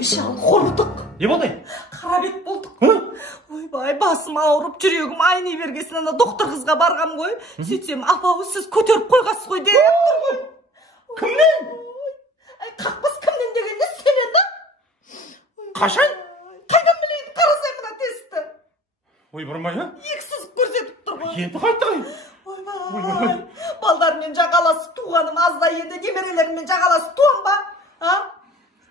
Ayşal құрыдық. Не болды? Қарабет болдық. Ойбай, басым ауырып, жүрегім айнай бергесін ана доктор қызға барғам ғой. Сөйтсем, апау сіз көтеріп қойғасыз ғой деп тұр ғой. Кімнен? Қақпас кімнен дегенде сенен да? Қашан? Қайдан білейді, қарасай мына тесті. Ой, бұрмай, а?Ексіз көрсетіп тұр ғой. Енді қайтты ғой. Ойбай, балдармен жағаласып туғаным азда енді немерелеріммен жағаласып туам ба?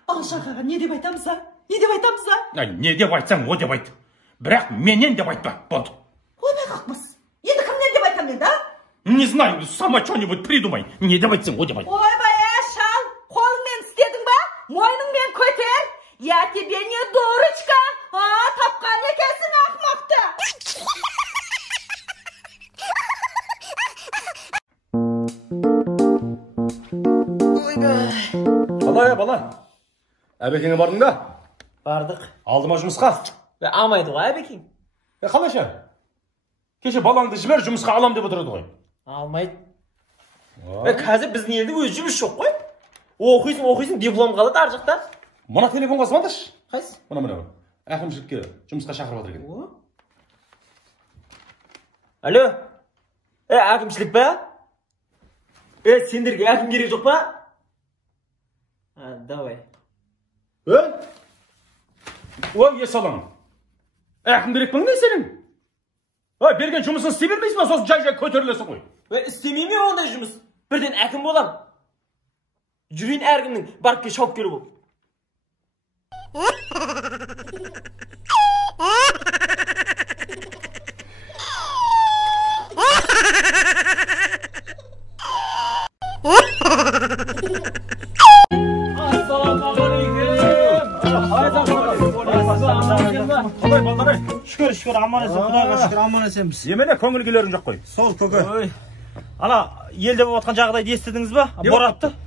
Балшақаға не деп айтамыз, а? Не деп айтамыз, а? Не деп айтсаң, о деп айт. Бірақ менен деп айтпа, болды. Ойбай қақпас. Енді кімнен деп айтам енді, а? Не знаю, сама что-нибудь придумай. Не деп айтсаң, о деп айт. Ойбай, Шал, қолыңмен істедің ба? Мойныңмен көтер. Я тебе не дурочка. Тапқан екенсің ақымақты. Қалай, бала? Әбекеңе бардың ба? Бардық. Алдыма жұмысқа? Алмайды ғой, әбекең. Қалайша? Кеше балаңды жібер, жұмысқа алам деп отырды ғой. Алмайды. Қазір біздің елде өз жұмыс жоқ қой. Оқисың, диплом қалады ар жақта. Мына телефонға звондашы. Қайсы? Мына. Әкімшілікке жұмысқа шақырып отыр екен. Алло. Әкімшілік па? Сендерге әкім керек жоқ па? Давай. Ой, есалаң. Әкім керек пің не сенің? Берген жұмысын істей бермейсің ба, сосын жай көтерілесің ғой. Істемей ме ондай жұмыс? Бірден әкім болам. Жүрейін әркімнің барып шауып келу бол. Қалай балдар? Шүкір, аман есен, Құдайға шүкір, аман есенбіз. Емене көңіл күйлерің жоқ қой. Сол көке. Ана елде болып жатқан жағдайды естідіңіз ба?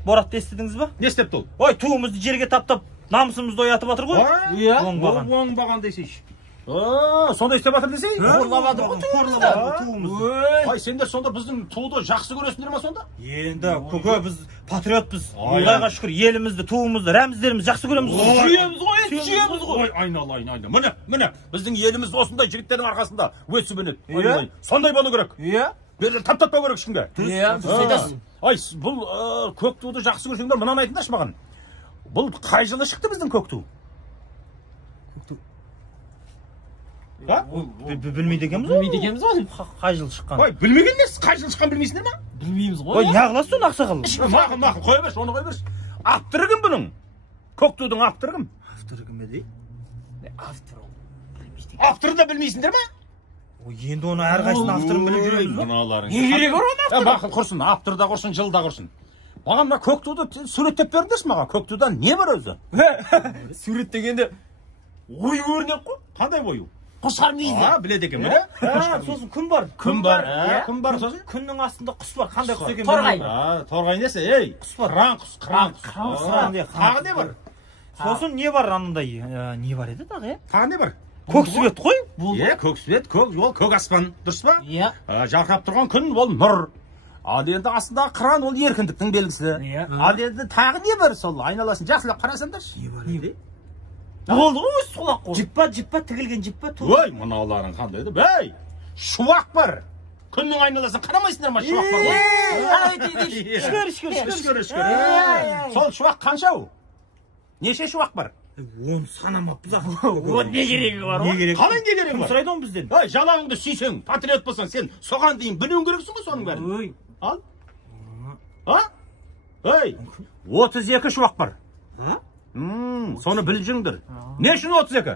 Боратты естідіңіз ба? Не істепті ол? Ой, туымызды жерге таптап, намысымызды оятып жатыр ғой. Оңбаған десейші. Сонда істеп жатыр десей? Қорлаватыр ғой туымызды. Ай, сендер сонда біздің туды жақсы көресіңдер ма сонда? Енді көке біз патриотпыз. Құдайға шүкір елімізді, туымызды, рәміздерімізді жақсы көреміз ғой. Сүйеміз ғой. Ой, айналайын. Міне, біздің еліміз осындай жігіттердің арқасында өсіп өнеді. Сондай болу керек. Бері таптатпау керек ешкімге. Ай, бұл көк туды жақсы көрсеңдер, мынаны айтыңдаршы маған. Бұл қай жылы шықты біздің көк ту? Білмейді екенбіз ғой? Қай жыл шыққан? Ой, білмеген несі? Қай жыл шыққан білмейсіңдер ма? Білмейміз ғой. Ой, неғыласыз соны ақсақал? Мақын, қой берші, оны қой берші. Авторы кім бұның? Көк тудың авторы кім? Авторы кім еді? Авторы да білмейсіңдер ма? Енді оны әрқайсының авторын біліп жүреміз ба? Не керек бар оны авторы? Мақын құрсын, автор да құрсын, жыл да құрсын. Маған мына көк туды суреттеп беріңдерші маған. Көк тудан не бар өзі? Сурет дегенде ой көрінек қой. Қандай ою? Құшар мейді. Біледі екен, біле? Сосын күн бар. Күн бар сосын? Күннің астында құс бар. Қандай құс екен? Торғай. Торғай несі? Ей, құс бар. Қыран құс. Тағы не бар? Сосын не бар анандай? Не бар еді тағы? Тағы не бар? Көксібет қой? Көк свет, көк аспан, дұрыс па? Жарқырап тұрған күн ол нұр. Ал енді астындағы қыран ол еркіндіктің белгісі. Ал енді тағы не бар сол? Айналасын жақсылап қарасаңдаршы. Не бар еді? Болды ғой, солақ қой. Жіппа, тігілген жіппа. Ой, мынауларың қандай еді? Бәй, шуақ бар. Күннің айналасын қарамайсыңдар ма, шуақ бар ғой? Шүкір. Сол шуақ қанша ол? Неше шуақ бар? Оны санамаппыз ақ. О, не керегі бар ғой? Қалай не керегі Кім бар? сұрайды оны бізден? Ой, жалаңыңды сүйсең, патриот болсаң, сен соған дейін білуің керексің ғой соның бәрін. Ал? Ой, 32 шуақ бар. Соны білжіңдір. Не үшін 32?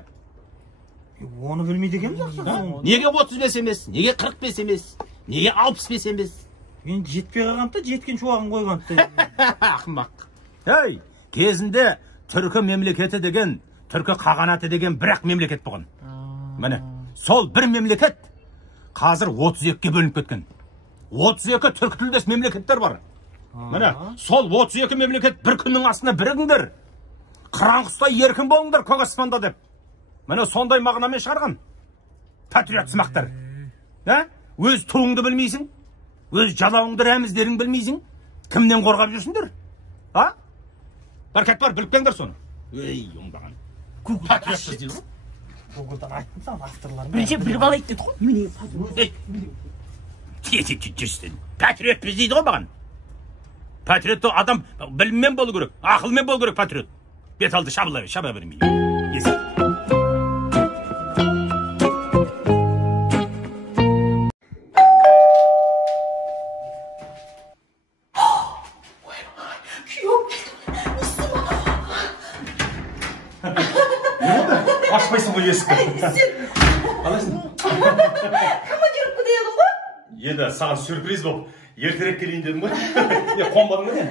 Оны білмейді екенбіз ақсақал. Неге 35 емес? Неге 45 емес? Неге 65 емес? Енді жетпей қалғанды, жеткен шуағын қойғанды. Ақымақ. Ей, кезінде түркі мемлекеті деген, түркі қағанаты деген бірақ мемлекет болған. Міне, сол бір мемлекет қазір 32-ке бөлініп кеткен. 32 түркі тілдес мемлекеттер бар. Міне, сол 32 мемлекет бір күннің астына бірігіңдер. Қыран құстай еркін болыңдар көк аспанда деп. Міне сондай мағынамен шығарған. Патриот сымақтар. Өз туыңды білмейсің, өз жалауыңды рәміздерің білмейсің. Кімнен қорғап жүрсіңдер? Баркет бар, біліп келіңдер соны. Ey, оңбаған. Патриотпыз дейді ғой. Google'dan ayttım sana авторлар. Бірінші бір бала айтты ғой. Немене патриот? Ей, жүрістен. Патриотпыз дейді ғой маған. Патриотты адам біліммен болу керек, ақылмен болу керек патриот. Бет алды шаба бермей. Ашпайсың ғой есікті. Қалайсың? Командировка дедің ғой? Еді, саған сюрприз болып, ертерек келейін дедім ғой. Не, қонбадың ба не?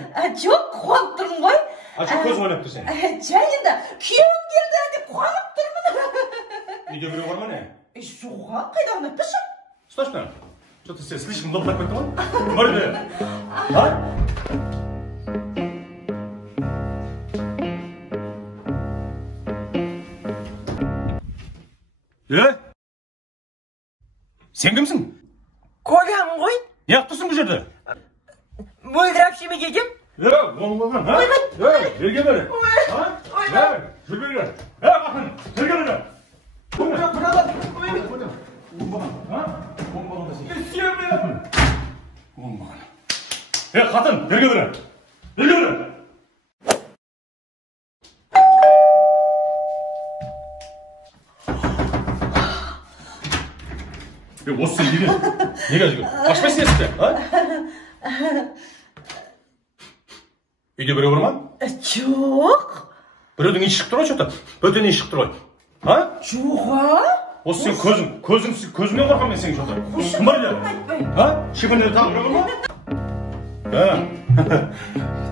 Жоқ, қуанып тұрмын ғой. Көз ойнап тұр сен. Және де күйеуім келді деп қуанып тұрмын. Үйде біреу бар ма не? Жоға, қайда ғана піші? Точно? Что-то ты слишком много так понимал? Морды! А? Сен кімсің? Колям ғой. Не тұрсың бұл жерде? Мөлдірап шеме келгем. Оңбаған, а? Жерге бері. Жүрге бері. Қатын, жүрге бері. Қатын, жерге бері. Жерге бері. Осы сен неге жүгір? Ашпайсың есікті, а? Үйде біреу бар ма? Жоқ. Біреудің еш шығып тұр ғой, что-то? Бөтен еш шығып тұр ғой. А? Жоға. Осы сен көзіңнен қорқам мен сен что-то. Кім бар үйде? А? Шибінде тағы біреу бар ма?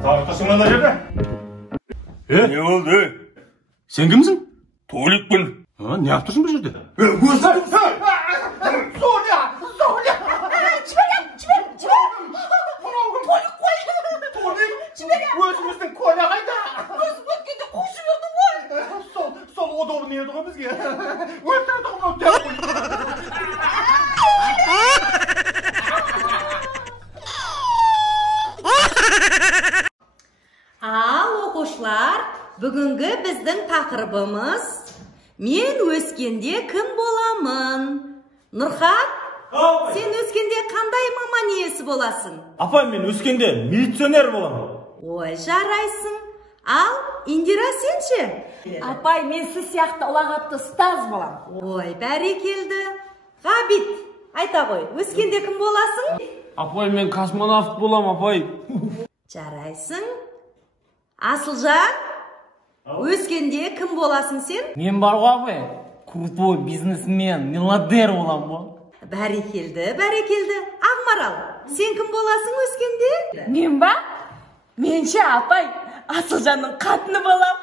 Тағы тұрсың ана жерде? Не болды? Сен кімсің? Туалетпін. Не алып тұрсың бұл жерде? Өзіміздің коля қайда? Өзім өткенде қошу бердің ғой. Сол удобный еді ғой бізге. Өлтірді ғой. Ал оқушылар, бүгінгі біздің тақырыбымыз мен өскенде кім боламын? Нұрхат, сен өскенде қандай маман иесі боласың? Апай, мен өскенде милиционер боламын. Ой, жарайсың. Ал, Индира сенші? Апай, мен сіз сияқты ұлағатты ұстаз болам. Ой, бәрекелді. Ғабит, айта ғой, өскенде кім боласың? Апай, мен космонавт болам, апай. Жарайсың. Асылжан, өскенде кім боласың сен? Мен бар ғой апай, крутой бизнесмен, миллиардер болам ғой. Бәрекелді. Ақмарал, сен кім боласың өскенде? Мен ба? Менше апай, Асылжанның қатыны болам.